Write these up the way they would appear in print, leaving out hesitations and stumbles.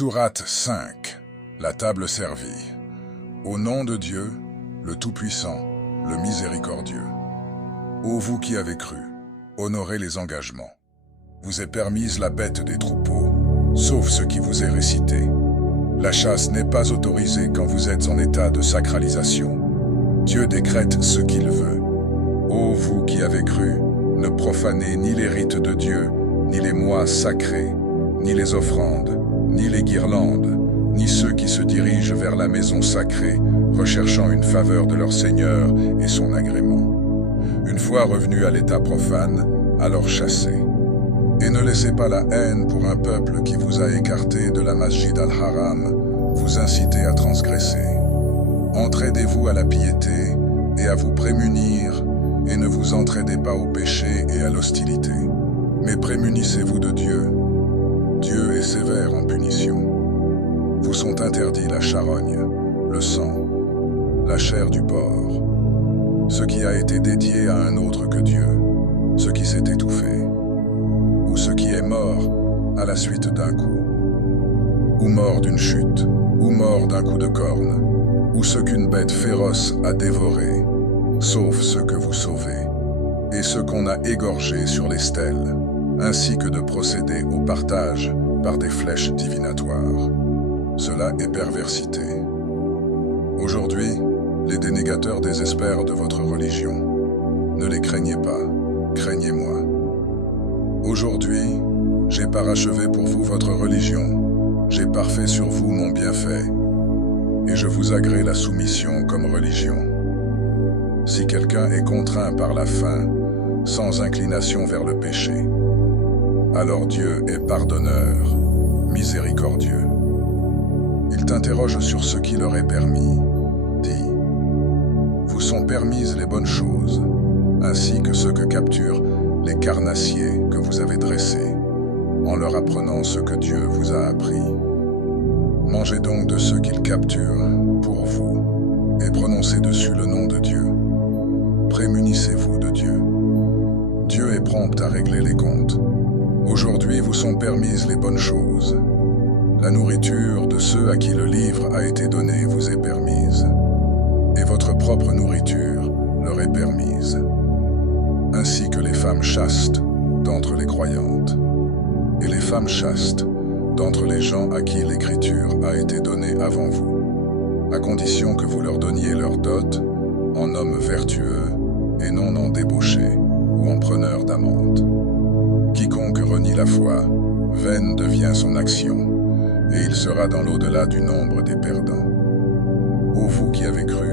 Sourate 5. La table servie. Au nom de Dieu, le Tout-Puissant, le Miséricordieux. Ô vous qui avez cru, honorez les engagements. Vous est permise la bête des troupeaux, sauf ce qui vous est récité. La chasse n'est pas autorisée quand vous êtes en état de sacralisation. Dieu décrète ce qu'il veut. Ô vous qui avez cru, ne profanez ni les rites de Dieu, ni les mois sacrés, ni les offrandes, ni les guirlandes, ni ceux qui se dirigent vers la maison sacrée, recherchant une faveur de leur Seigneur et son agrément. Une fois revenus à l'état profane, alors chassez. Et ne laissez pas la haine pour un peuple qui vous a écarté de la Masjid al-Haram, vous inciter à transgresser. Entraidez-vous à la piété et à vous prémunir, et ne vous entraidez pas au péché et à l'hostilité. Mais prémunissez-vous de Dieu. Dieu est sévère en punition. Vous sont interdits la charogne, le sang, la chair du porc, ce qui a été dédié à un autre que Dieu, ce qui s'est étouffé, ou ce qui est mort à la suite d'un coup, ou mort d'une chute, ou mort d'un coup de corne, ou ce qu'une bête féroce a dévoré, sauf ceux que vous sauvez, et ceux qu'on a égorgés sur les stèles, ainsi que de procéder au partage par des flèches divinatoires. Cela est perversité. Aujourd'hui, les dénégateurs désespèrent de votre religion. Ne les craignez pas, craignez-moi. Aujourd'hui, j'ai parachevé pour vous votre religion, j'ai parfait sur vous mon bienfait, et je vous agrée la soumission comme religion. Si quelqu'un est contraint par la faim, sans inclination vers le péché, alors Dieu est pardonneur, miséricordieux. Il t'interroge sur ce qui leur est permis. Dis, vous sont permises les bonnes choses, ainsi que ceux que capturent les carnassiers que vous avez dressés, en leur apprenant ce que Dieu vous a appris. Mangez donc de ceux qu'ils capturent pour vous, et prononcez dessus le nom de Dieu. Prémunissez-vous de Dieu. Dieu est prompt à régler les comptes. Aujourd'hui vous sont permises les bonnes choses. La nourriture de ceux à qui le livre a été donné vous est permise, et votre propre nourriture leur est permise, ainsi que les femmes chastes d'entre les croyantes, et les femmes chastes d'entre les gens à qui l'écriture a été donnée avant vous, à condition que vous leur donniez leur dot en hommes vertueux et non en débauchés ou en preneurs d'amante. Quiconque renie la foi, vaine devient son action, et il sera dans l'au-delà du nombre des perdants. Ô vous qui avez cru,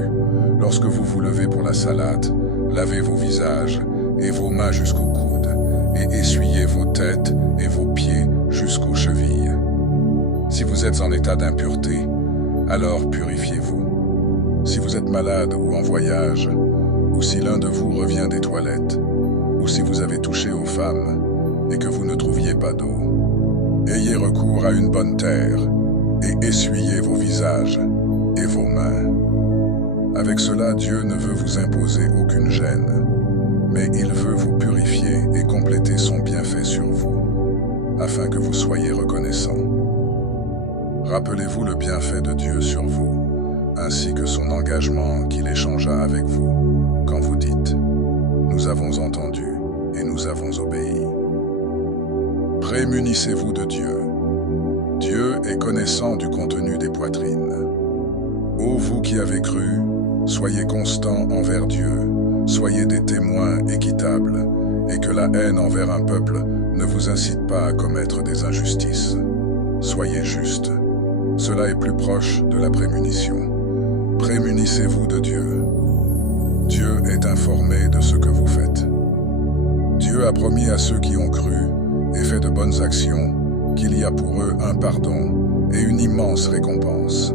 lorsque vous vous levez pour la salate, lavez vos visages et vos mains jusqu'aux coudes, et essuyez vos têtes et vos pieds jusqu'aux chevilles. Si vous êtes en état d'impureté, alors purifiez-vous. Si vous êtes malade ou en voyage, ou si l'un de vous revient des toilettes, ou si vous avez touché aux femmes, et que vous ne trouviez pas d'eau, ayez recours à une bonne terre, et essuyez vos visages et vos mains. Avec cela, Dieu ne veut vous imposer aucune gêne, mais il veut vous purifier et compléter son bienfait sur vous, afin que vous soyez reconnaissants. Rappelez-vous le bienfait de Dieu sur vous, ainsi que son engagement qu'il échangea avec vous, quand vous dites « Nous avons entendu et nous avons obéi ». Prémunissez-vous de Dieu. Dieu est connaissant du contenu des poitrines. Ô vous qui avez cru, soyez constants envers Dieu, soyez des témoins équitables, et que la haine envers un peuple ne vous incite pas à commettre des injustices. Soyez justes. Cela est plus proche de la prémunition. Prémunissez-vous de Dieu. Dieu est informé de ce que vous faites. Dieu a promis à ceux qui ont cru et fait de bonnes actions qu'il y a pour eux un pardon et une immense récompense.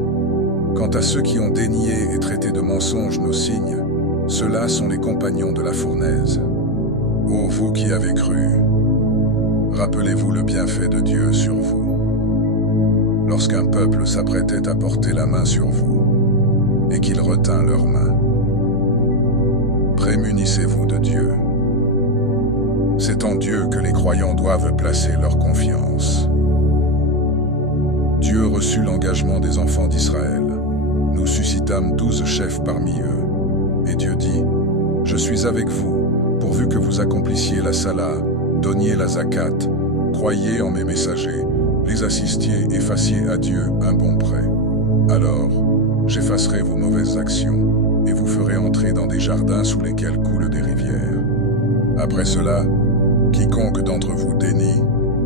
Quant à ceux qui ont dénié et traité de mensonges nos signes, ceux-là sont les compagnons de la fournaise. Ô vous qui avez cru, rappelez-vous le bienfait de Dieu sur vous. Lorsqu'un peuple s'apprêtait à porter la main sur vous, et qu'il retint leurs mains, prémunissez-vous de Dieu. C'est en Dieu que les croyants doivent placer leur confiance. Dieu reçut l'engagement des enfants d'Israël. Nous suscitâmes 12 chefs parmi eux. Et Dieu dit, « Je suis avec vous, pourvu que vous accomplissiez la Salah, donniez la Zakat, croyiez en mes messagers, les assistiez et fassiez à Dieu un bon prêt. Alors, j'effacerai vos mauvaises actions, et vous ferai entrer dans des jardins sous lesquels coulent des rivières. Après cela, quiconque d'entre vous dénie,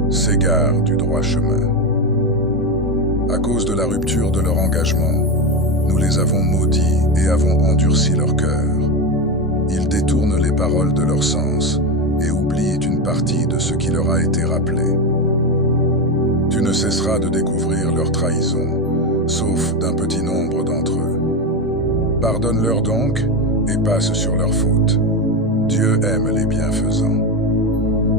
s'égare du droit chemin. » À cause de la rupture de leur engagement, nous les avons maudits et avons endurci leur cœur. Ils détournent les paroles de leur sens et oublient une partie de ce qui leur a été rappelé. Tu ne cesseras de découvrir leur trahison, sauf d'un petit nombre d'entre eux. Pardonne-leur donc et passe sur leurs fautes. Dieu aime les bienfaisants.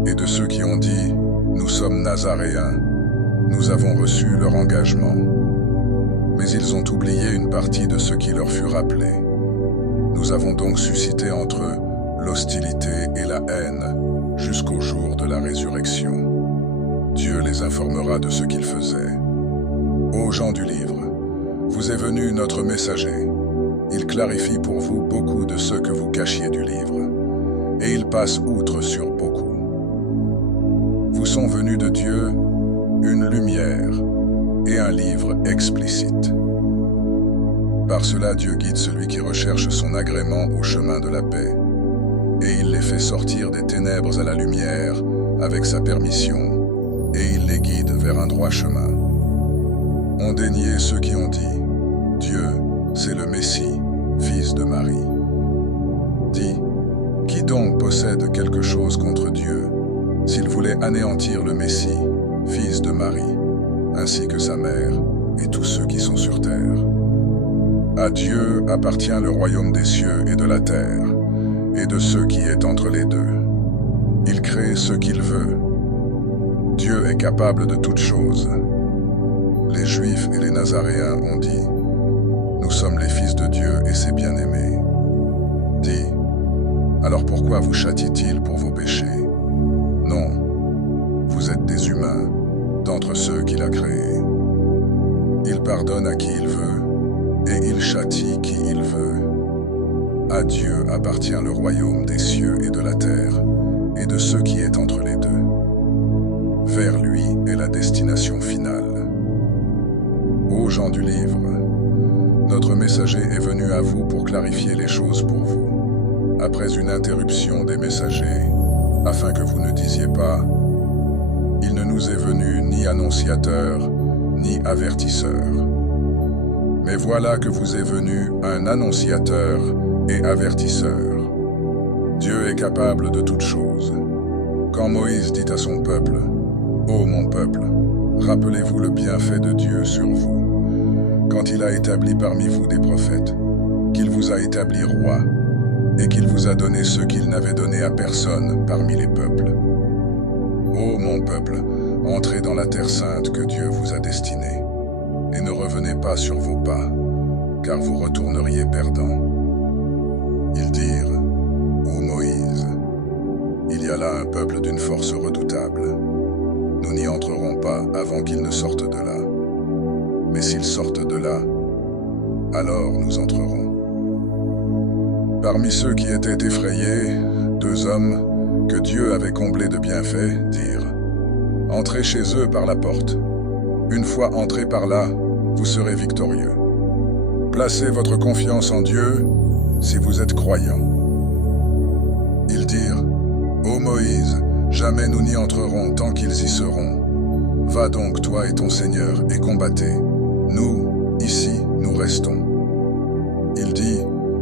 Et de ceux qui ont dit « Nous sommes Nazaréens », nous avons reçu leur engagement. Mais ils ont oublié une partie de ce qui leur fut rappelé. Nous avons donc suscité entre eux l'hostilité et la haine jusqu'au jour de la résurrection. Dieu les informera de ce qu'ils faisaient. Ô gens du livre, vous est venu notre messager. Il clarifie pour vous beaucoup de ce que vous cachiez du livre, et il passe outre sur beaucoup. Vous sont venus de Dieu une lumière et un livre explicite. Par cela, Dieu guide celui qui recherche son agrément au chemin de la paix, et il les fait sortir des ténèbres à la lumière avec sa permission, et il les guide vers un droit chemin. On déniait ceux qui ont dit « Dieu, c'est le Messie, fils de Marie ». Dit « Qui donc possède quelque chose contre Dieu, s'il voulait anéantir le Messie, fils de Marie, ainsi que sa mère et tous ceux qui sont sur terre? À Dieu appartient le royaume des cieux et de la terre, et de ce qui est entre les deux. Il crée ce qu'il veut. Dieu est capable de toutes choses. Les Juifs et les Nazaréens ont dit « Nous sommes les fils de Dieu et ses bien-aimés. » Dit « Alors pourquoi vous châtie-t-il pour vos péchés? Non, vous êtes des humains, d'entre ceux qu'il a créés. Il pardonne à qui il veut, et il châtie qui il veut. À Dieu appartient le royaume des cieux et de la terre, et de ce qui est entre les deux. Vers lui est la destination finale. Ô gens du livre, notre messager est venu à vous pour clarifier les choses pour vous, après une interruption des messagers, afin que vous ne disiez pas « Il ne nous est venu ni annonciateur, ni avertisseur. » Mais voilà que vous est venu un annonciateur et avertisseur. Dieu est capable de toutes choses. Quand Moïse dit à son peuple « Ô mon peuple, rappelez-vous le bienfait de Dieu sur vous, quand il a établi parmi vous des prophètes, qu'il vous a établi roi, et qu'il vous a donné ce qu'il n'avait donné à personne parmi les peuples. Ô mon peuple, entrez dans la terre sainte que Dieu vous a destinée, et ne revenez pas sur vos pas, car vous retourneriez perdants. » Ils dirent « Ô Moïse, il y a là un peuple d'une force redoutable. Nous n'y entrerons pas avant qu'ils ne sortent de là. Mais s'ils sortent de là, alors nous entrerons. » Parmi ceux qui étaient effrayés, 2 hommes que Dieu avait comblés de bienfaits dirent « Entrez chez eux par la porte. Une fois entrés par là, vous serez victorieux. Placez votre confiance en Dieu si vous êtes croyants. » Ils dirent « Ô Moïse, jamais nous n'y entrerons tant qu'ils y seront. Va donc, toi et ton Seigneur, et combattez. Nous, ici, nous restons. » Il dit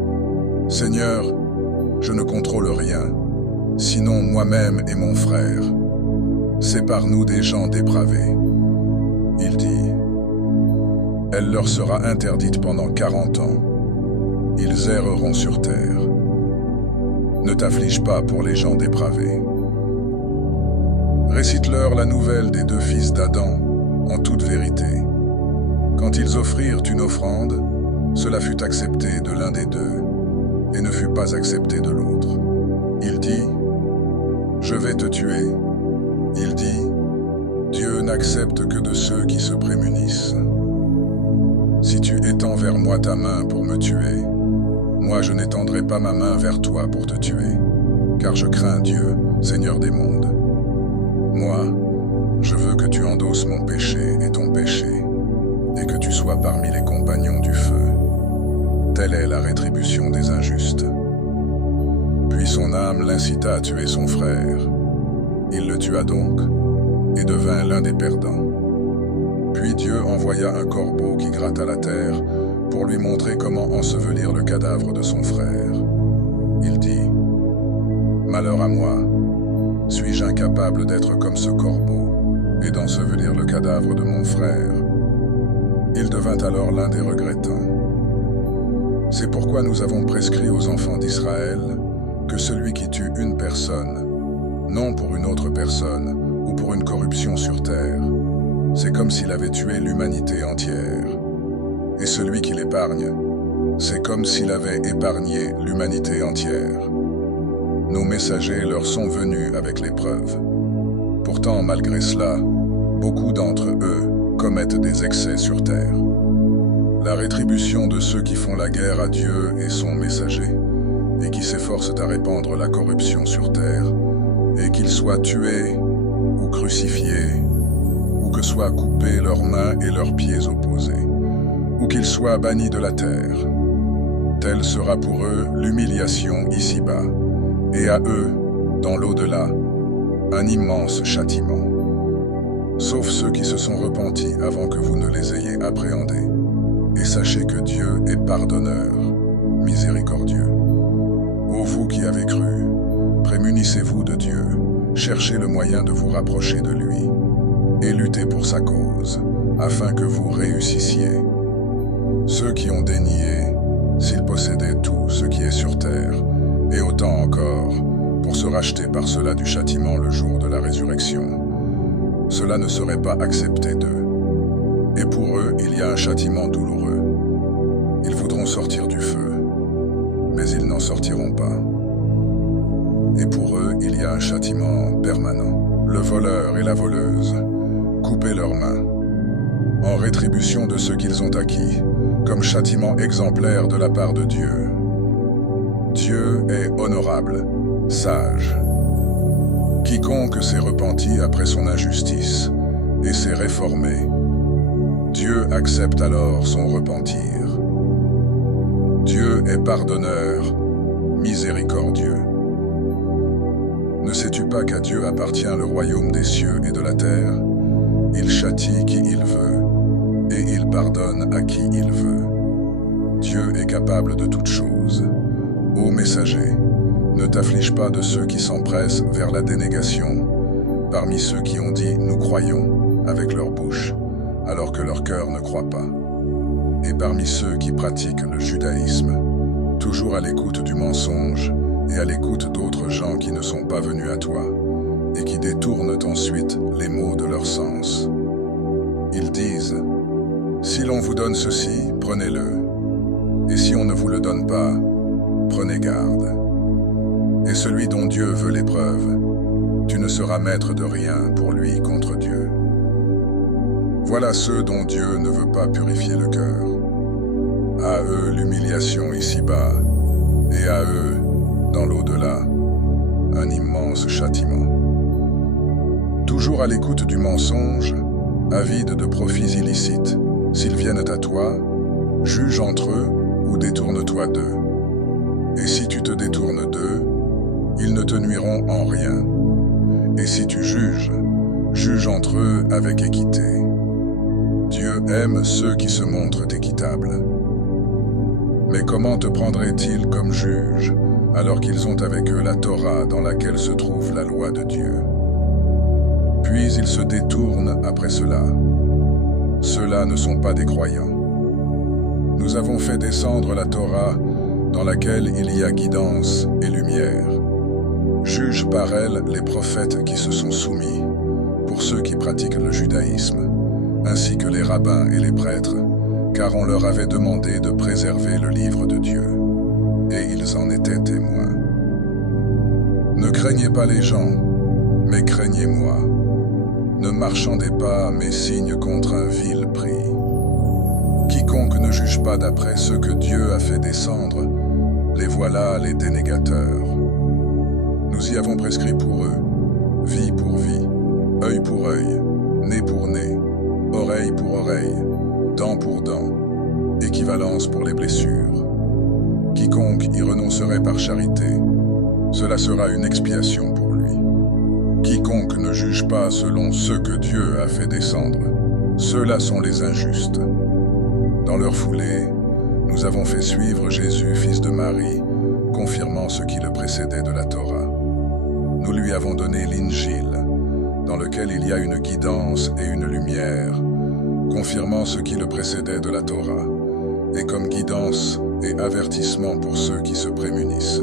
« Seigneur, je ne contrôle rien, sinon moi-même et mon frère. Sépare-nous des gens dépravés. » Il dit « Elle leur sera interdite pendant 40 ans. Ils erreront sur terre. Ne t'afflige pas pour les gens dépravés. Récite-leur la nouvelle des 2 fils d'Adam en toute vérité. Quand ils offrirent une offrande, cela fut accepté de l'un des 2 et ne fut pas accepté de l'autre. Il dit « Je vais te tuer. » Il dit « Dieu n'accepte que de ceux qui se prémunissent. Si tu étends vers moi ta main pour me tuer, moi je n'étendrai pas ma main vers toi pour te tuer, car je crains Dieu, Seigneur des mondes. Moi, je veux que tu endosses mon péché et ton péché, et que tu sois parmi les compagnons du feu. Telle est la rétribution des injustes. Puis son âme l'incita à tuer son frère. Il le tua donc, et devint l'un des perdants. Puis Dieu envoya un corbeau qui gratta la terre pour lui montrer comment ensevelir le cadavre de son frère. Il dit, « Malheur à moi, suis-je incapable d'être comme ce corbeau et d'ensevelir le cadavre de mon frère ?» Il devint alors l'un des regrettants. C'est pourquoi nous avons prescrit aux enfants d'Israël que celui qui tue une personne, non pour une autre personne ou pour une corruption sur terre, c'est comme s'il avait tué l'humanité entière. Et celui qui l'épargne, c'est comme s'il avait épargné l'humanité entière. Nos messagers leur sont venus avec l'épreuve. Pourtant, malgré cela, beaucoup d'entre eux commettent des excès sur terre. La rétribution de ceux qui font la guerre à Dieu et son messager, et qui s'efforcent à répandre la corruption sur terre, et qu'ils soient tués ou crucifiés, ou que soient coupés leurs mains et leurs pieds opposés, ou qu'ils soient bannis de la terre. Telle sera pour eux l'humiliation ici-bas, et à eux, dans l'au-delà, un immense châtiment. Sauf ceux qui se sont repentis avant que vous ne les ayez appréhendés. Et sachez que Dieu est pardonneur, miséricordieux. Ô vous qui avez cru, prémunissez-vous de Dieu, cherchez le moyen de vous rapprocher de lui, et luttez pour sa cause, afin que vous réussissiez. Ceux qui ont dénié, s'ils possédaient tout ce qui est sur terre, et autant encore, pour se racheter par cela du châtiment le jour de la résurrection, cela ne serait pas accepté d'eux. Et pour eux, il y a un châtiment douloureux. Ils voudront sortir du feu, mais ils n'en sortiront pas. Et pour eux, il y a un châtiment permanent. Le voleur et la voleuse, coupez leurs mains, en rétribution de ce qu'ils ont acquis, comme châtiment exemplaire de la part de Dieu. Dieu est honorable, sage. Quiconque s'est repenti après son injustice et s'est réformé, Dieu accepte alors son repentir. Dieu est pardonneur, miséricordieux. Ne sais-tu pas qu'à Dieu appartient le royaume des cieux et de la terre? Il châtie qui il veut, et il pardonne à qui il veut. Dieu est capable de toutes choses. Ô messager, ne t'afflige pas de ceux qui s'empressent vers la dénégation, parmi ceux qui ont dit « nous croyons » avec leur bouche, alors que leur cœur ne croit pas. Et parmi ceux qui pratiquent le judaïsme, toujours à l'écoute du mensonge et à l'écoute d'autres gens qui ne sont pas venus à toi, et qui détournent ensuite les mots de leur sens. Ils disent « Si l'on vous donne ceci, prenez-le, et si on ne vous le donne pas, prenez garde. Et celui dont Dieu veut l'épreuve, tu ne seras maître de rien pour lui contre Dieu. » Voilà ceux dont Dieu ne veut pas purifier le cœur. À eux l'humiliation ici-bas, et à eux, dans l'au-delà, un immense châtiment. Toujours à l'écoute du mensonge, avide de profits illicites, s'ils viennent à toi, juge entre eux ou détourne-toi d'eux. Et si tu te détournes d'eux, ils ne te nuiront en rien. Et si tu juges, juge entre eux avec équité. Dieu aime ceux qui se montrent équitables. Mais comment te prendraient-ils comme juge, alors qu'ils ont avec eux la Torah dans laquelle se trouve la loi de Dieu? Puis ils se détournent après cela. Ceux-là ne sont pas des croyants. Nous avons fait descendre la Torah dans laquelle il y a guidance et lumière. Juge par elle les prophètes qui se sont soumis, pour ceux qui pratiquent le judaïsme, ainsi que les rabbins et les prêtres, car on leur avait demandé de préserver le livre de Dieu, et ils en étaient témoins. Ne craignez pas les gens, mais craignez-moi. Ne marchandez pas, mais signe contre un vil prix. Quiconque ne juge pas d'après ce que Dieu a fait descendre, les voilà les dénégateurs. Nous y avons prescrit pour eux, vie pour vie, œil pour œil, nez pour nez, oreille pour oreille, dent pour dent, équivalence pour les blessures. Quiconque y renoncerait par charité, cela sera une expiation pour lui. Quiconque ne juge pas selon ce que Dieu a fait descendre, ceux-là sont les injustes. Dans leur foulée, nous avons fait suivre Jésus, fils de Marie, confirmant ce qui le précédait de la Torah. Nous lui avons donné l'Injil, dans lequel il y a une guidance et une lumière, confirmant ce qui le précédait de la Torah, et comme guidance et avertissement pour ceux qui se prémunissent.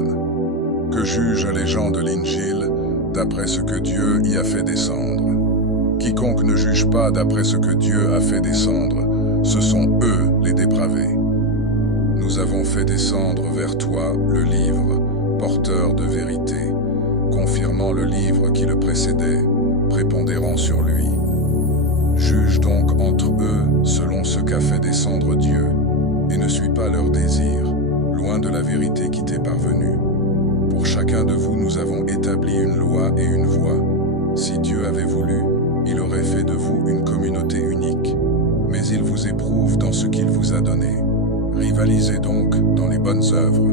Que jugent les gens de l'Injil d'après ce que Dieu y a fait descendre? Quiconque ne juge pas d'après ce que Dieu a fait descendre, ce sont eux les dépravés. Nous avons fait descendre vers toi le livre, porteur de vérité, confirmant le livre qui le précédait, prépondérant sur lui. Juge donc entre eux selon ce qu'a fait descendre Dieu, et ne suis pas leurs désirs, loin de la vérité qui t'est parvenue. Pour chacun de vous, nous avons établi une loi et une voie. Si Dieu avait voulu, il aurait fait de vous une communauté unique. Mais il vous éprouve dans ce qu'il vous a donné. Rivalisez donc dans les bonnes œuvres.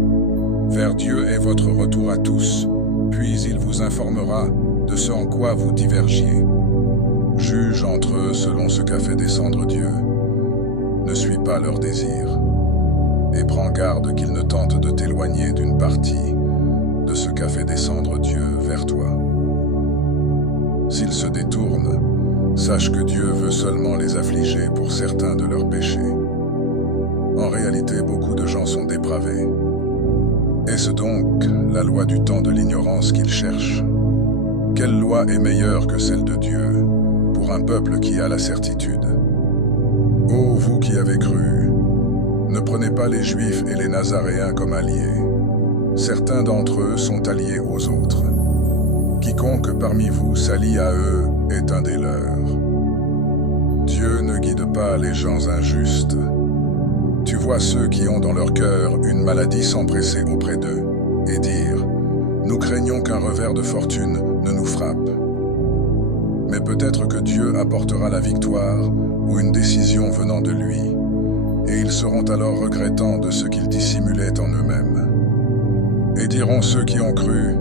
Vers Dieu est votre retour à tous, puis il vous informera de ce en quoi vous divergiez. Juge entre eux selon ce qu'a fait descendre Dieu. Ne suis pas leurs désirs, et prends garde qu'ils ne tentent de t'éloigner d'une partie de ce qu'a fait descendre Dieu vers toi. S'ils se détournent, sache que Dieu veut seulement les affliger pour certains de leurs péchés. En réalité, beaucoup de gens sont dépravés. Est-ce donc la loi du temps de l'ignorance qu'ils cherchent? Quelle loi est meilleure que celle de Dieu pour un peuple qui a la certitude? Ô vous qui avez cru, ne prenez pas les Juifs et les Nazaréens comme alliés. Certains d'entre eux sont alliés aux autres. Quiconque parmi vous s'allie à eux est un des leurs. Dieu ne guide pas les gens injustes. Tu vois ceux qui ont dans leur cœur une maladie s'empresser auprès d'eux et dire « Nous craignons qu'un revers de fortune ne nous frappe. » Mais peut-être que Dieu apportera la victoire ou une décision venant de lui, et ils seront alors regrettants de ce qu'ils dissimulaient en eux-mêmes. Et diront ceux qui ont cru,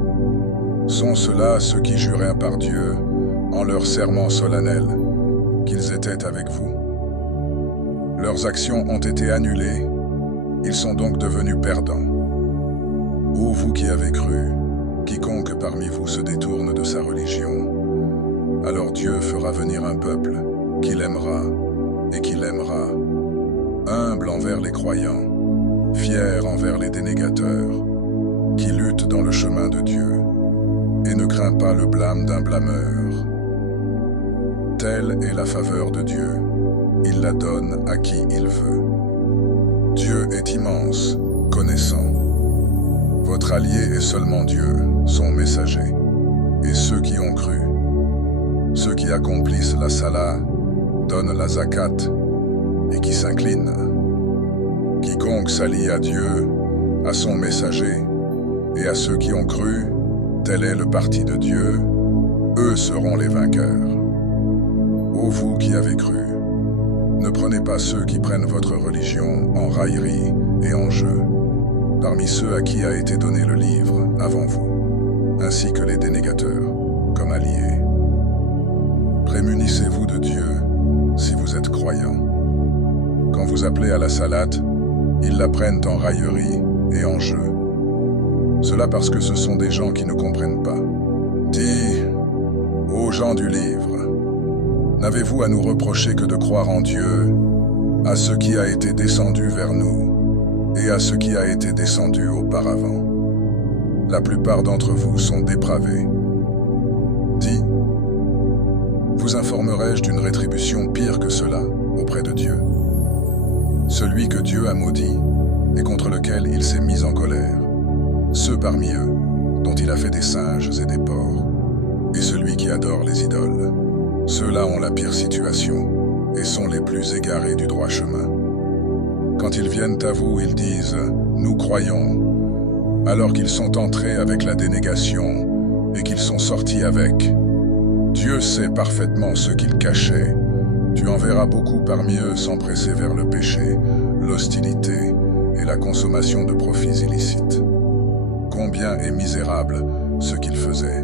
sont ceux-là ceux qui jurèrent par Dieu en leur serment solennel qu'ils étaient avec vous. Leurs actions ont été annulées, ils sont donc devenus perdants. Ô vous qui avez cru, quiconque parmi vous se détourne de sa religion, alors Dieu fera venir un peuple qu'il aimera et qu'il aimera, humble envers les croyants, fier envers les dénégateurs, qui lutte dans le chemin de Dieu et ne craint pas le blâme d'un blâmeur. Telle est la faveur de Dieu, il la donne à qui il veut. Dieu est immense, connaissant. Votre allié est seulement Dieu, son messager, et ceux qui ont cru. Ceux qui accomplissent la Salah, donnent la Zakat, et qui s'inclinent. Quiconque s'allie à Dieu, à son messager, et à ceux qui ont cru, tel est le parti de Dieu, eux seront les vainqueurs. Ô vous qui avez cru, ne prenez pas ceux qui prennent votre religion en raillerie et en jeu, parmi ceux à qui a été donné le livre avant vous, ainsi que les dénégateurs, comme alliés. Prémunissez-vous de Dieu si vous êtes croyants. Quand vous appelez à la salate, ils la prennent en raillerie et en jeu. Cela parce que ce sont des gens qui ne comprennent pas. Dis aux gens du livre, n'avez-vous à nous reprocher que de croire en Dieu, à ce qui a été descendu vers nous et à ce qui a été descendu auparavant? La plupart d'entre vous sont dépravés. Dis, vous informerai-je d'une rétribution pire que cela auprès de Dieu? Celui que Dieu a maudit et contre lequel il s'est mis en colère, ceux parmi eux dont il a fait des singes et des porcs, et celui qui adore les idoles, Ceux-là ont la pire situation et sont les plus égarés du droit chemin. Quand ils viennent à vous, ils disent « Nous croyons », alors qu'ils sont entrés avec la dénégation et qu'ils sont sortis avec. Dieu sait parfaitement ce qu'ils cachaient. Tu en verras beaucoup parmi eux s'empresser vers le péché, l'hostilité et la consommation de profits illicites. Combien est misérable ce qu'ils faisaient.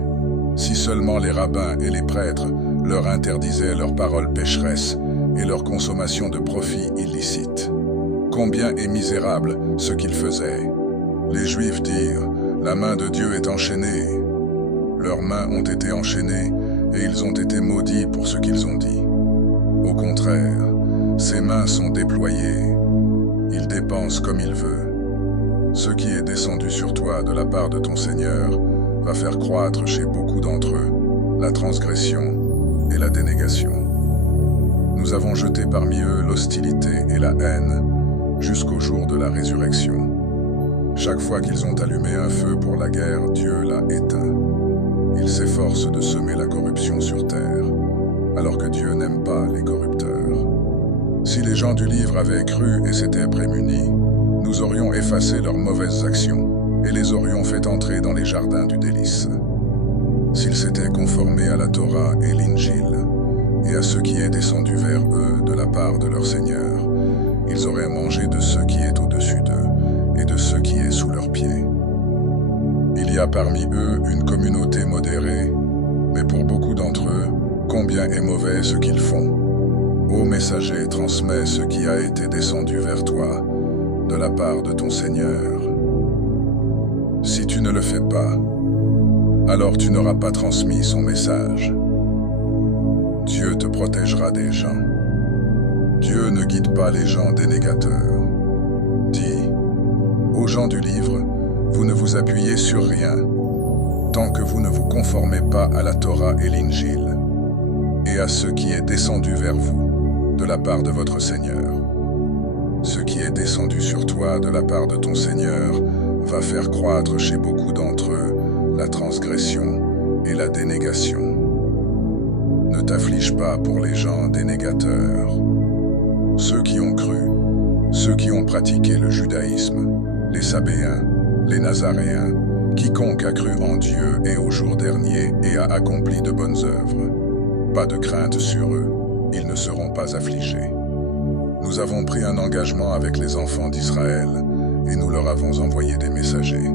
Si seulement les rabbins et les prêtres leur interdisaient leurs paroles pécheresses et leur consommation de profits illicites. Combien est misérable ce qu'ils faisaient. Les Juifs dirent, la main de Dieu est enchaînée. Leurs mains ont été enchaînées et ils ont été maudits pour ce qu'ils ont dit. Au contraire, ses mains sont déployées. Il dépense comme il veut. Ce qui est descendu sur toi de la part de ton Seigneur va faire croître chez beaucoup d'entre eux la transgression et la dénégation. Nous avons jeté parmi eux l'hostilité et la haine jusqu'au jour de la résurrection. Chaque fois qu'ils ont allumé un feu pour la guerre, Dieu l'a éteint. Ils s'efforcent de semer la corruption sur terre, alors que Dieu n'aime pas les corrupteurs. Si les gens du livre avaient cru et s'étaient prémunis, nous aurions effacé leurs mauvaises actions et les aurions fait entrer dans les jardins du délice. S'ils s'étaient conformés à la Torah et l'Injil, et à ce qui est descendu vers eux de la part de leur Seigneur, ils auraient mangé de ce qui est au-dessus d'eux et de ce qui est sous leurs pieds. Il y a parmi eux une communauté modérée, mais pour beaucoup d'entre eux, combien est mauvais ce qu'ils font. Ô messager, transmets ce qui a été descendu vers toi, de la part de ton Seigneur. Si tu ne le fais pas, alors tu n'auras pas transmis son message. Dieu te protégera des gens. Dieu ne guide pas les gens dénégateurs. Dis aux gens du livre, vous ne vous appuyez sur rien, tant que vous ne vous conformez pas à la Torah et l'Injil, et à ce qui est descendu vers vous, de la part de votre Seigneur. Ce qui est descendu sur toi de la part de ton Seigneur va faire croître chez beaucoup d'entre eux la transgression et la dénégation. Ne t'afflige pas pour les gens dénégateurs. Ceux qui ont cru, ceux qui ont pratiqué le judaïsme, les Sabéens, les Nazaréens, quiconque a cru en Dieu et au jour dernier et a accompli de bonnes œuvres. Pas de crainte sur eux, ils ne seront pas affligés. Nous avons pris un engagement avec les enfants d'Israël et nous leur avons envoyé des messagers.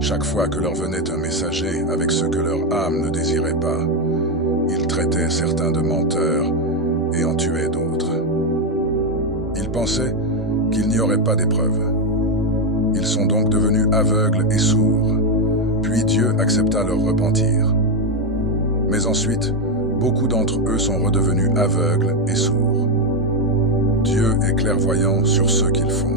Chaque fois que leur venait un messager avec ce que leur âme ne désirait pas, ils traitaient certains de menteurs et en tuaient d'autres. Ils pensaient qu'il n'y aurait pas d'épreuve. Ils sont donc devenus aveugles et sourds, puis Dieu accepta leur repentir. Mais ensuite, beaucoup d'entre eux sont redevenus aveugles et sourds. Dieu est clairvoyant sur ce qu'ils font.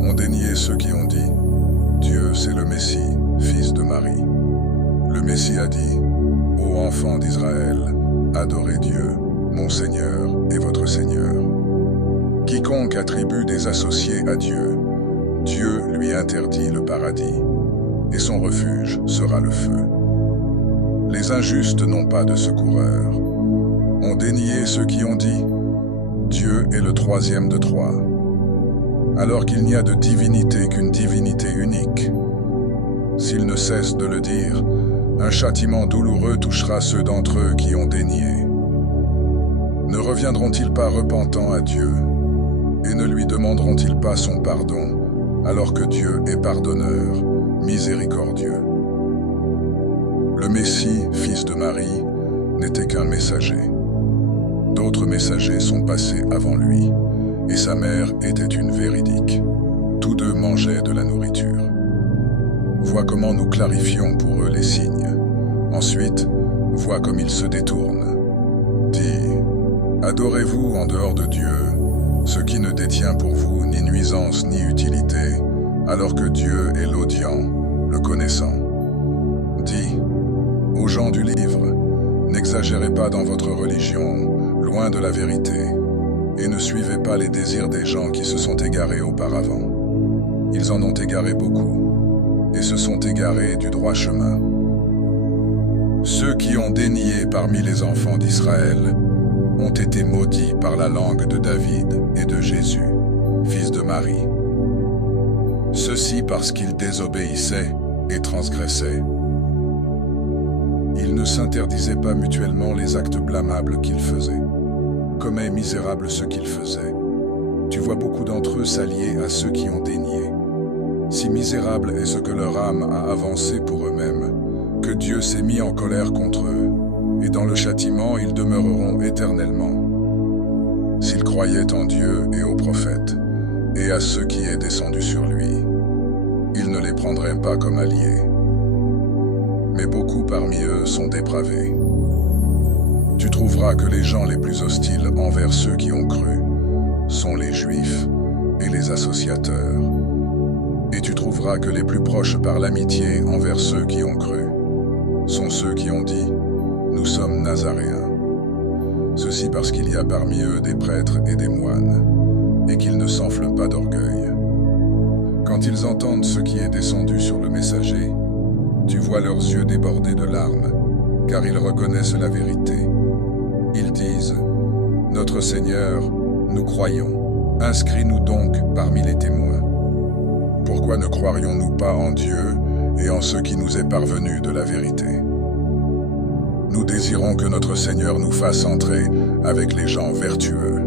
On déniait ceux qui ont dit « Dieu, c'est le Messie, fils de Marie ». Le Messie a dit « Ô enfants d'Israël, adorez Dieu, mon Seigneur et votre Seigneur. Quiconque attribue des associés à Dieu, Dieu lui interdit le paradis, et son refuge sera le feu. Les injustes n'ont pas de secoureur. On déniait ceux qui ont dit « Dieu est le troisième de trois », alors qu'il n'y a de divinité qu'une divinité unique. S'ils ne cessent de le dire, un châtiment douloureux touchera ceux d'entre eux qui ont dénié. Ne reviendront-ils pas repentants à Dieu, et ne lui demanderont-ils pas son pardon, alors que Dieu est pardonneur, miséricordieux? Le Messie, fils de Marie, n'était qu'un messager. D'autres messagers sont passés avant lui, et sa mère était une véridique. Tous deux mangeaient de la nourriture. Vois comment nous clarifions pour eux les signes. Ensuite, vois comme ils se détournent. Dis, adorez-vous en dehors de Dieu, ce qui ne détient pour vous ni nuisance ni utilité, alors que Dieu est l'audient, le connaissant. Dis, aux gens du livre, n'exagérez pas dans votre religion, loin de la vérité, et ne suivez pas les désirs des gens qui se sont égarés auparavant. Ils en ont égaré beaucoup, et se sont égarés du droit chemin. Ceux qui ont dénié parmi les enfants d'Israël ont été maudits par la langue de David et de Jésus, fils de Marie. Ceci parce qu'ils désobéissaient et transgressaient. Ils ne s'interdisaient pas mutuellement les actes blâmables qu'ils faisaient. Comme est misérable ce qu'ils faisaient. Tu vois beaucoup d'entre eux s'allier à ceux qui ont dénié. Si misérable est ce que leur âme a avancé pour eux-mêmes, que Dieu s'est mis en colère contre eux, et dans le châtiment ils demeureront éternellement. S'ils croyaient en Dieu et aux prophètes, et à ceux qui est descendu sur lui, ils ne les prendraient pas comme alliés. Mais beaucoup parmi eux sont dépravés. Tu trouveras que les gens les plus hostiles envers ceux qui ont cru sont les Juifs et les associateurs. Et tu trouveras que les plus proches par l'amitié envers ceux qui ont cru sont ceux qui ont dit « Nous sommes Nazaréens ». Ceci parce qu'il y a parmi eux des prêtres et des moines, et qu'ils ne s'enflent pas d'orgueil. Quand ils entendent ce qui est descendu sur le messager, tu vois leurs yeux débordés de larmes, car ils reconnaissent la vérité. Ils disent « Notre Seigneur, nous croyons, inscris-nous donc parmi les témoins. » Pourquoi ne croirions-nous pas en Dieu et en ce qui nous est parvenu de la vérité? Nous désirons que notre Seigneur nous fasse entrer avec les gens vertueux.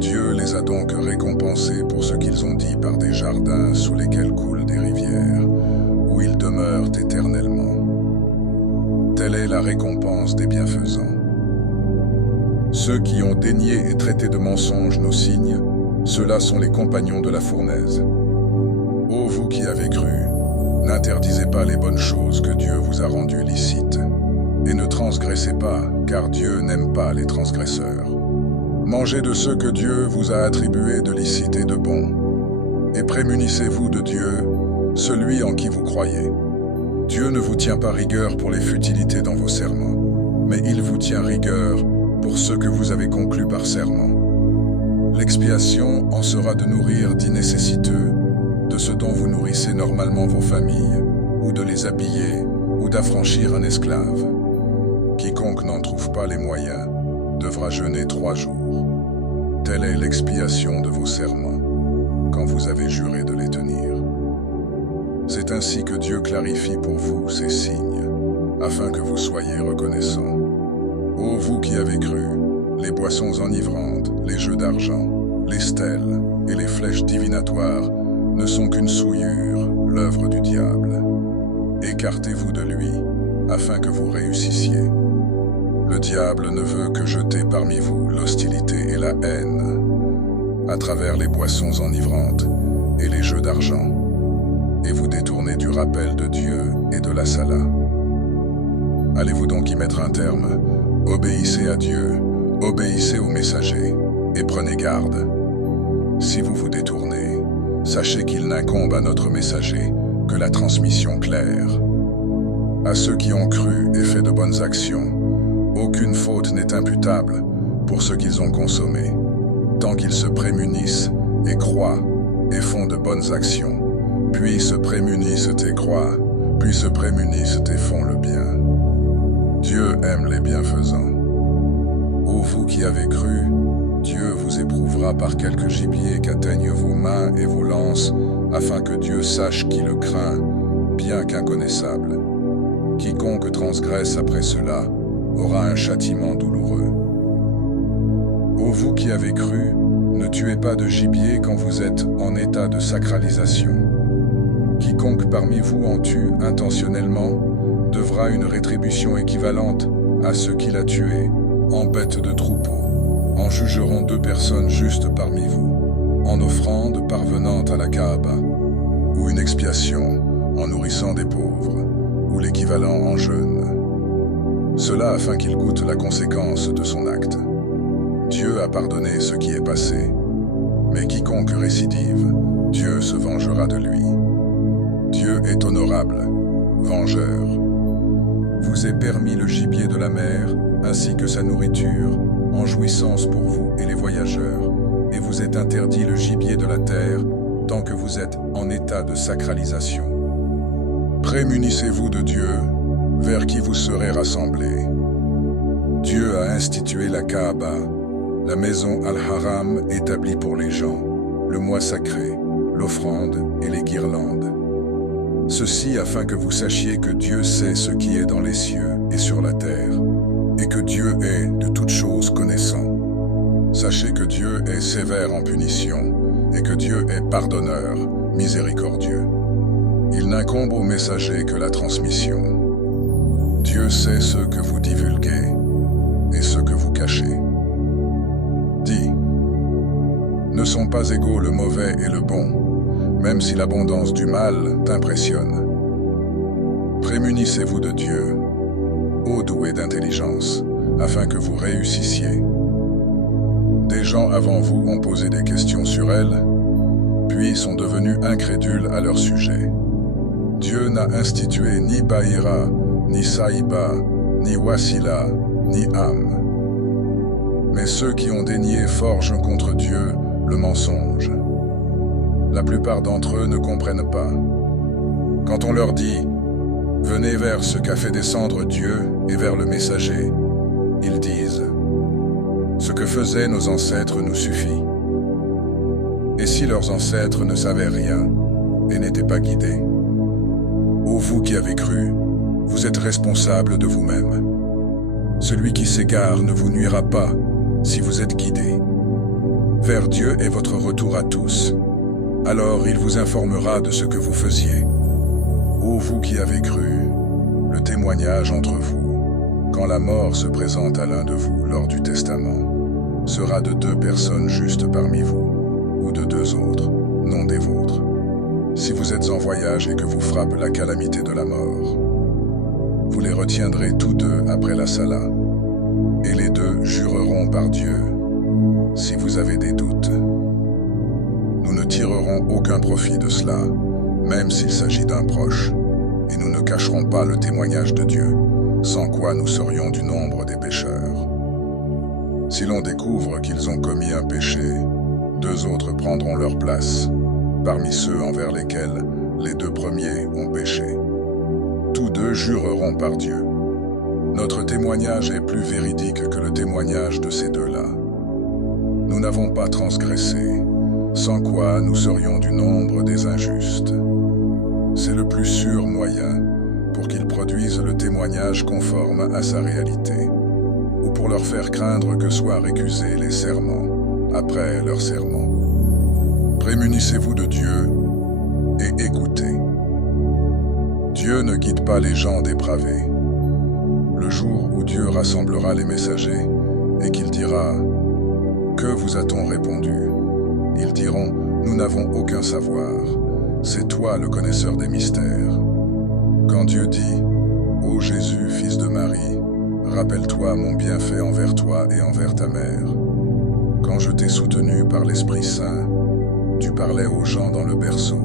Dieu les a donc récompensés pour ce qu'ils ont dit par des jardins sous lesquels coulent des rivières, où ils demeurent éternellement. Telle est la récompense des bienfaisants. Ceux qui ont dénié et traité de mensonges nos signes, ceux-là sont les compagnons de la fournaise. Ô vous qui avez cru, n'interdisez pas les bonnes choses que Dieu vous a rendues licites, et ne transgressez pas, car Dieu n'aime pas les transgresseurs. Mangez de ce que Dieu vous a attribué de licite et de bon, et prémunissez-vous de Dieu, celui en qui vous croyez. Dieu ne vous tient pas rigueur pour les futilités dans vos serments, mais il vous tient rigueur pour ce que vous avez conclu par serment. L'expiation en sera de nourrir dix nécessiteux, de ce dont vous nourrissez normalement vos familles, ou de les habiller, ou d'affranchir un esclave. Quiconque n'en trouve pas les moyens devra jeûner 3 jours. Telle est l'expiation de vos serments, quand vous avez juré de les tenir. C'est ainsi que Dieu clarifie pour vous ces signes, afin que vous soyez reconnaissants. Ô vous qui avez cru, les boissons enivrantes, les jeux d'argent, les stèles et les flèches divinatoires ne sont qu'une souillure, l'œuvre du diable. Écartez-vous de lui, afin que vous réussissiez. Le diable ne veut que jeter parmi vous l'hostilité et la haine, à travers les boissons enivrantes et les jeux d'argent, et vous détourner du rappel de Dieu et de la sala. Allez-vous donc y mettre un terme? Obéissez à Dieu, obéissez aux messagers, et prenez garde. Si vous vous détournez, sachez qu'il n'incombe à notre messager que la transmission claire. À ceux qui ont cru et fait de bonnes actions, aucune faute n'est imputable pour ce qu'ils ont consommé, tant qu'ils se prémunissent et croient et font de bonnes actions, puis se prémunissent et croient, puis se prémunissent et font le bien. Dieu aime les bienfaisants. Ô vous qui avez cru, Dieu vous éprouvera par quelque gibier qu'atteignent vos mains et vos lances, afin que Dieu sache qui le craint, bien qu'inconnaissable. Quiconque transgresse après cela aura un châtiment douloureux. Ô vous qui avez cru, ne tuez pas de gibier quand vous êtes en état de sacralisation. Quiconque parmi vous en tue intentionnellement devra une rétribution équivalente à ce qu'il a tué en bête de troupeau. En jugeront 2 personnes justes parmi vous, en offrande parvenant à la Kaaba, ou une expiation en nourrissant des pauvres, ou l'équivalent en jeûne. Cela afin qu'il goûte la conséquence de son acte. Dieu a pardonné ce qui est passé, mais quiconque récidive, Dieu se vengera de lui. Dieu est honorable, vengeur. Vous est permis le gibier de la mer, ainsi que sa nourriture, en jouissance pour vous et les voyageurs, et vous est interdit le gibier de la terre, tant que vous êtes en état de sacralisation. Prémunissez-vous de Dieu, vers qui vous serez rassemblés. Dieu a institué la Kaaba, la maison Al-Haram établie pour les gens, le mois sacré, l'offrande et les guirlandes. Ceci afin que vous sachiez que Dieu sait ce qui est dans les cieux et sur la terre, et que Dieu est de toutes choses connaissant. Sachez que Dieu est sévère en punition, et que Dieu est pardonneur, miséricordieux. Il n'incombe au messager que la transmission. Dieu sait ce que vous divulguez et ce que vous cachez. Dis, ne sont pas égaux le mauvais et le bon, même si l'abondance du mal t'impressionne. Prémunissez-vous de Dieu, ô doués d'intelligence, afin que vous réussissiez. Des gens avant vous ont posé des questions sur elle, puis sont devenus incrédules à leur sujet. Dieu n'a institué ni Bahira, ni Saïba, ni Wasila, ni Am. Mais ceux qui ont dénié forgent contre Dieu le mensonge. La plupart d'entre eux ne comprennent pas. Quand on leur dit « Venez vers ce qu'a fait descendre Dieu et vers le messager », ils disent « Ce que faisaient nos ancêtres nous suffit. » Et si leurs ancêtres ne savaient rien et n'étaient pas guidés? Ô vous qui avez cru, vous êtes responsables de vous-même. Celui qui s'égare ne vous nuira pas si vous êtes guidés. Vers Dieu est votre retour à tous. Alors il vous informera de ce que vous faisiez. Ô vous qui avez cru, le témoignage entre vous, quand la mort se présente à l'un de vous lors du testament, sera de 2 personnes justes parmi vous, ou de 2 autres, non des vôtres. Si vous êtes en voyage et que vous frappe la calamité de la mort, vous les retiendrez tous 2 après la Salah, et les 2 jureront par Dieu, si vous avez des doutes. Nous ne tirerons aucun profit de cela, même s'il s'agit d'un proche, et nous ne cacherons pas le témoignage de Dieu, sans quoi nous serions du nombre des pécheurs. Si l'on découvre qu'ils ont commis un péché, 2 autres prendront leur place, parmi ceux envers lesquels les 2 premiers ont péché. Tous 2 jureront par Dieu. Notre témoignage est plus véridique que le témoignage de ces 2-là. Nous n'avons pas transgressé, sans quoi nous serions du nombre des injustes. C'est le plus sûr moyen pour qu'ils produisent le témoignage conforme à sa réalité, ou pour leur faire craindre que soient récusés les serments après leur serment. Prémunissez-vous de Dieu et écoutez. Dieu ne guide pas les gens dépravés. Le jour où Dieu rassemblera les messagers et qu'il dira « Que vous a-t-on répondu ?» Ils diront « Nous n'avons aucun savoir. C'est toi le connaisseur des mystères. » Quand Dieu dit « Ô Jésus, fils de Marie, rappelle-toi mon bienfait envers toi et envers ta mère. Quand je t'ai soutenu par l'Esprit Saint, tu parlais aux gens dans le berceau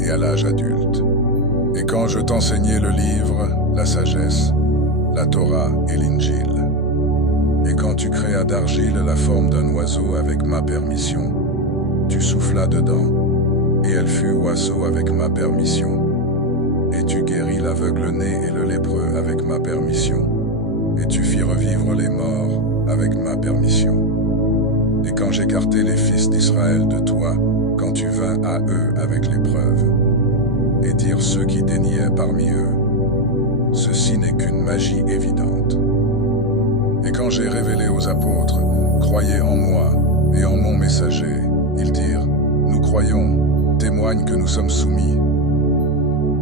et à l'âge adulte. Et quand je t'enseignais le livre, la sagesse, la Torah et l'Injil. Et quand tu créas d'argile la forme d'un oiseau avec ma permission, tu soufflas dedans, et elle fut oiseau avec ma permission. Et tu guéris l'aveugle-né et le lépreux avec ma permission. Et tu fis revivre les morts avec ma permission. Et quand j'écartai les fils d'Israël de toi, quand tu vins à eux avec l'épreuve, et dirent ceux qui déniaient parmi eux, ceci n'est qu'une magie évidente. Et quand j'ai révélé aux apôtres, croyez en moi et en mon messager, ils dirent, nous croyons, témoigne que nous sommes soumis.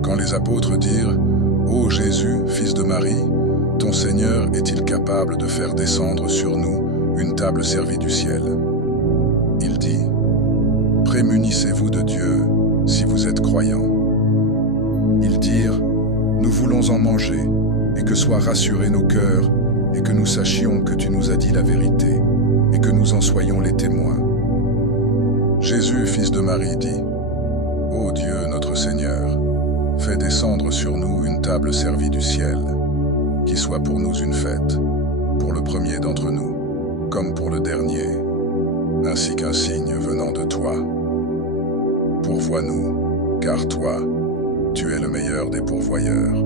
Quand les apôtres dirent, ô Jésus, fils de Marie, ton Seigneur est-il capable de faire descendre sur nous une table servie du ciel? Il dit, prémunissez-vous de Dieu si vous êtes croyants. Ils dirent, nous voulons en manger, et que soient rassurés nos cœurs, et que nous sachions que tu nous as dit la vérité, et que nous en soyons les témoins. Jésus, fils de Marie, dit, ô Dieu notre Seigneur, fais descendre sur nous une table servie du ciel, qui soit pour nous une fête, pour le premier d'entre nous, comme pour le dernier, ainsi qu'un signe venant de toi. Pourvois-nous, car toi, tu es le meilleur des pourvoyeurs.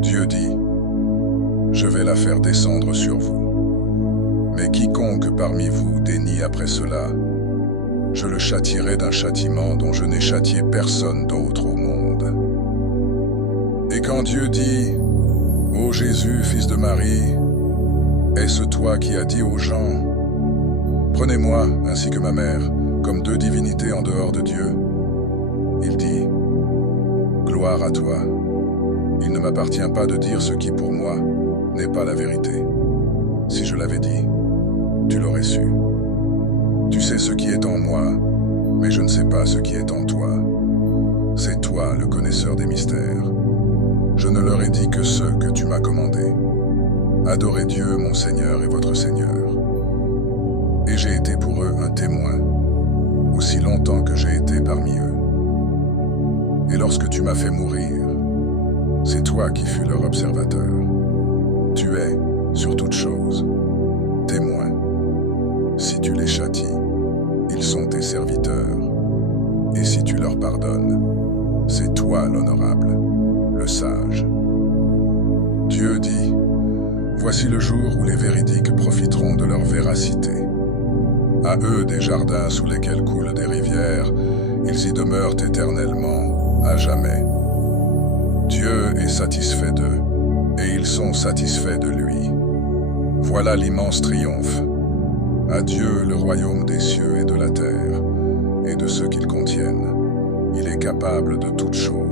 Dieu dit, « Je vais la faire descendre sur vous. Mais quiconque parmi vous dénie après cela, je le châtierai d'un châtiment dont je n'ai châtié personne d'autre au monde. » Et quand Dieu dit, « Ô Jésus, fils de Marie, est-ce toi qui as dit aux gens, « Prenez-moi, ainsi que ma mère, comme deux divinités en dehors de Dieu ?» Il dit, « Gloire à toi. Il ne m'appartient pas de dire ce qui, pour moi, n'est pas la vérité. Si je l'avais dit, tu l'aurais su. Tu sais ce qui est en moi, mais je ne sais pas ce qui est en toi. C'est toi le connaisseur des mystères. Je ne leur ai dit que ceux que tu m'as commandés. Adorez Dieu, mon Seigneur et votre Seigneur. Et j'ai été pour eux un témoin, aussi longtemps que j'ai été parmi eux. Et lorsque tu m'as fait mourir, c'est toi qui fus leur observateur. Tu es, sur toute chose, témoin. Si tu les châties, ils sont tes serviteurs. Et si tu leur pardonnes, c'est toi l'honorable, le sage. Dieu dit, « Voici le jour où les véridiques profiteront de leur véracité. À eux des jardins sous lesquels coulent des rivières, ils y demeurent éternellement, à jamais. Dieu est satisfait d'eux, et ils sont satisfaits de lui. Voilà l'immense triomphe. À Dieu le royaume des cieux et de la terre, et de ceux qu'ils contiennent. Il est capable de toutes choses.